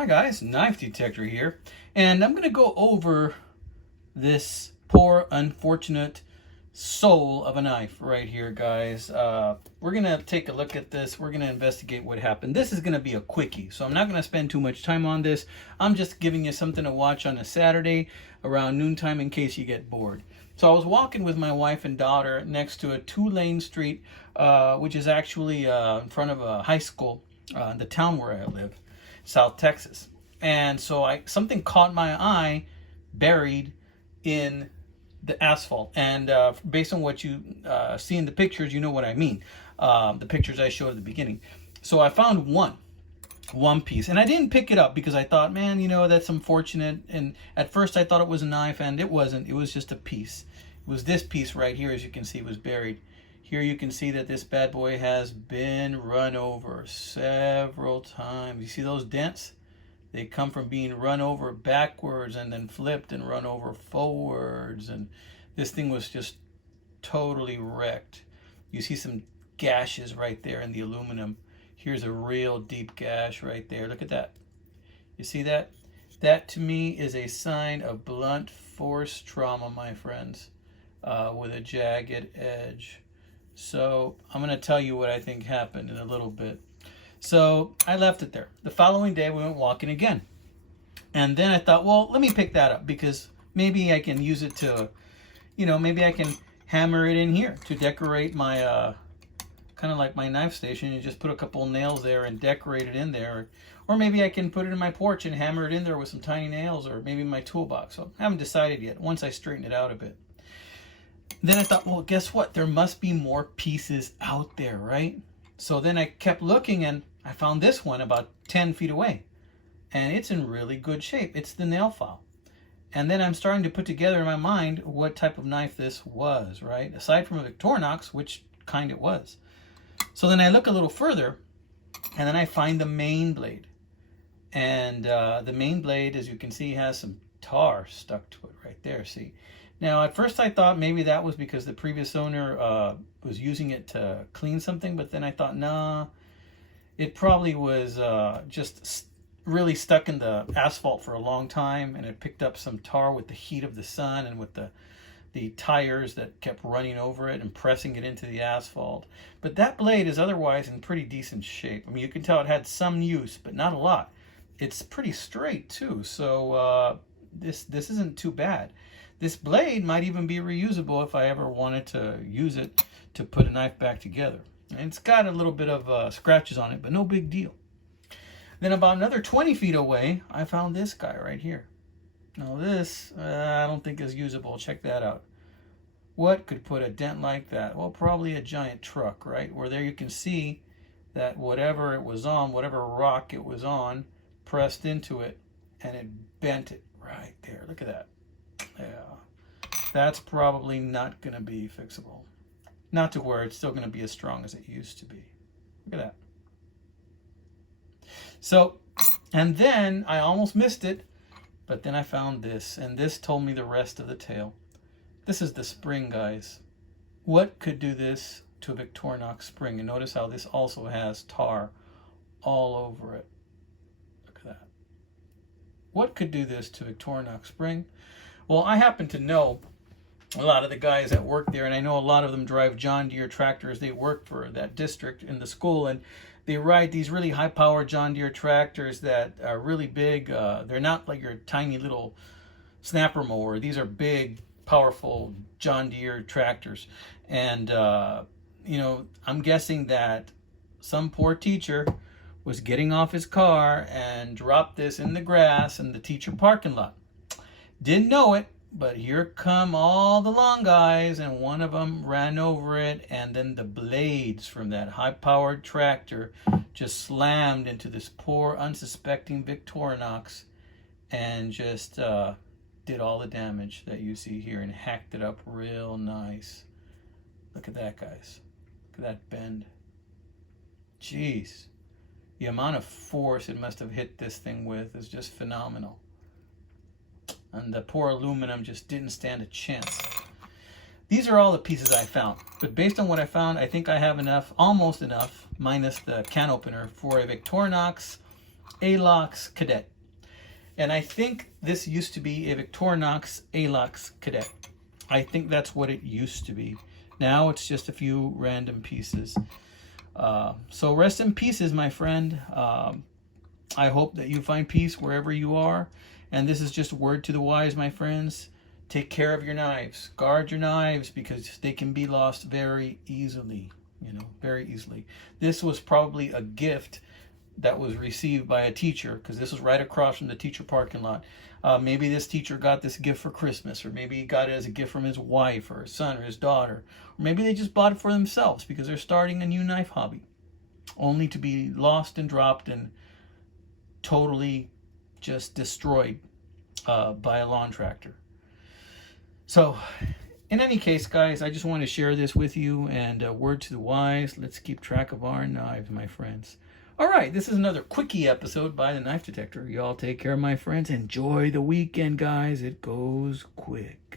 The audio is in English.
Hi guys, Knife Detector here, and I'm going to go over this poor unfortunate soul of a knife right here, guys. We're going to take a look at this. We're going to investigate what happened. This is going to be a quickie, so I'm not going to spend too much time on this. I'm just giving you something to watch on a Saturday around noontime in case you get bored. So I was walking with my wife and daughter next to a 2-lane street, which is actually in front of a high school in the town where I live, South Texas. And so something caught my eye buried in the asphalt. And based on what you see in the pictures, you know what I mean. The pictures I showed at the beginning. So I found one piece, and I didn't pick it up because I thought, man, you know, that's unfortunate. And at first I thought it was a knife, and it wasn't. It was just a piece. It was this piece right here, as you can see, was buried. Here you can see that this bad boy has been run over several times. You see those dents? They come from being run over backwards and then flipped and run over forwards. And this thing was just totally wrecked. You see some gashes right there in the aluminum. Here's a real deep gash right there. Look at that. You see that? That to me is a sign of blunt force trauma, my friends, with a jagged edge. So I'm going to tell you what I think happened in a little bit. So I left it there. The following day we went walking again. And then I thought, well, let me pick that up because maybe I can use it to, you know, maybe I can hammer it in here to decorate my, kind of like my knife station, and just put a couple nails there and decorate it in there. Or maybe I can put it in my porch and hammer it in there with some tiny nails, or maybe my toolbox. So I haven't decided yet once I straighten it out a bit. Then I thought, well, guess what? There must be more pieces out there, right? So then I kept looking, and I found this one about 10 feet away. And it's in really good shape. It's the nail file. And then I'm starting to put together in my mind what type of knife this was, right? Aside from a Victorinox, which kind it was. So then I look a little further, and then I find the main blade. And the main blade, as you can see, has some tar stuck to it right there, see? Now, at first I thought maybe that was because the previous owner was using it to clean something, but then I thought, nah, it probably was just really stuck in the asphalt for a long time, and it picked up some tar with the heat of the sun and with the tires that kept running over it and pressing it into the asphalt. But that blade is otherwise in pretty decent shape. I mean, you can tell it had some use, but not a lot. It's pretty straight too, so this isn't too bad. This blade might even be reusable if I ever wanted to use it to put a knife back together. And it's got a little bit of scratches on it, but no big deal. Then about another 20 feet away, I found this guy right here. Now this, I don't think is usable. Check that out. What could put a dent like that? Well, probably a giant truck, right? Where there you can see that whatever it was on, whatever rock it was on, pressed into it, and it bent it right there. Look at that. Yeah, that's probably not going to be fixable. Not to where it's still going to be as strong as it used to be. Look at that. So, and then I almost missed it, but then I found this, and this told me the rest of the tale. This is the spring, guys. What could do this to a Victorinox spring? And notice how this also has tar all over it. Look at that. What could do this to Victorinox spring? Well, I happen to know a lot of the guys that work there, and I know a lot of them drive John Deere tractors. They work for that district in the school, and they ride these really high-powered John Deere tractors that are really big. They're not like your tiny little snapper mower. These are big, powerful John Deere tractors. And, you know, I'm guessing that some poor teacher was getting off his car and dropped this in the grass in the teacher parking lot. Didn't know it, but here come all the long guys, and one of them ran over it, and then the blades from that high-powered tractor just slammed into this poor, unsuspecting Victorinox and just did all the damage that you see here and hacked it up real nice. Look at that, guys. Look at that bend. Jeez. The amount of force it must have hit this thing with is just phenomenal. And the poor aluminum just didn't stand a chance. These are all the pieces I found. But based on what I found, I think I have enough, almost enough, minus the can opener, for a Victorinox Alox Cadet. And I think this used to be a Victorinox Alox Cadet. I think that's what it used to be. Now it's just a few random pieces. So rest in pieces, my friend. I hope that you find peace wherever you are. And this is just a word to the wise, my friends. Take care of your knives. Guard your knives because they can be lost very easily. Very easily. This was probably a gift that was received by a teacher, because this was right across from the teacher parking lot. Maybe this teacher got this gift for Christmas, or maybe he got it as a gift from his wife or his son or his daughter. Or maybe they just bought it for themselves because they're starting a new knife hobby, only to be lost and dropped and totally just destroyed by a lawn tractor. So in any case, guys, I just want to share this with you, and a word to the wise, let's keep track of our knives, my friends. All right, this is another quickie episode by the Knife Detector. Y'all take care, my friends. Enjoy the weekend, guys. It goes quick.